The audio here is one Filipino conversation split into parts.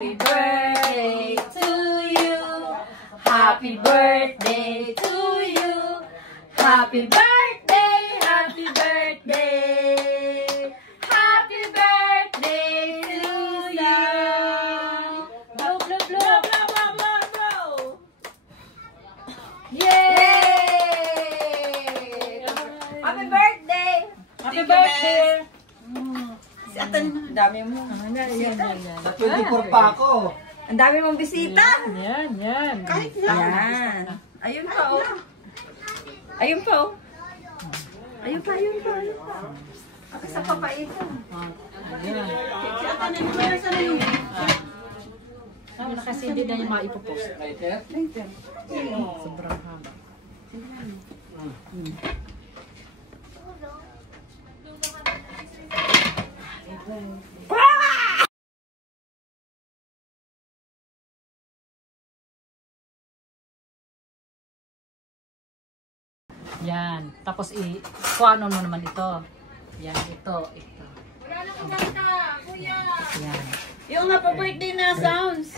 Happy birthday to you. Happy birthday to you. Happy birthday, happy birthday. Happy birthday to you. Blow, blow, blow, blow, blow, blow, blow. Yay! Happy birthday! Happy birthday! Ang dami mo. Sa 24 pa ako. Ang dami mong bisita. Yan. Kahit na. Yan. Ayun pa, oh. Ayun pa, oh. Ayun pa. Ako sa papaitan. Kasi hindi na yung maipopost. Later? Sobrang haba. Yan. Tapos kuhanon mo naman ito. Yan, ito. Wala na kumanta, kuya. Yan. Yung nga pa birthday na sounds.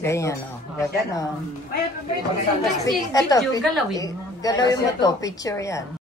Ganyan, o. Gano'n. Ay, pa birthday. Video, galawin mo. Galawin mo to, picture yan.